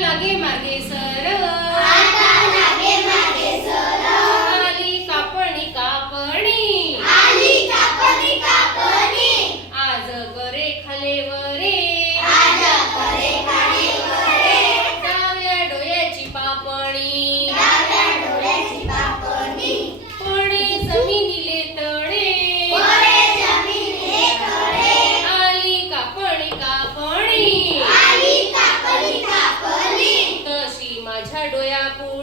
लागे मागे सर आता लागे मागे सर आली कापणी कापणी आली कापणी कापणी आज करे खालेवरे आज करे खालीवरे डाव्या डोळ्याची पापणी डाव्या डोळ्याची पापणी पडे जमिनीले तळे पडे जमिनीले तळे आली कापणी कापणी आली कापणी कापणी तशी माझ्या डोळ्यापुढे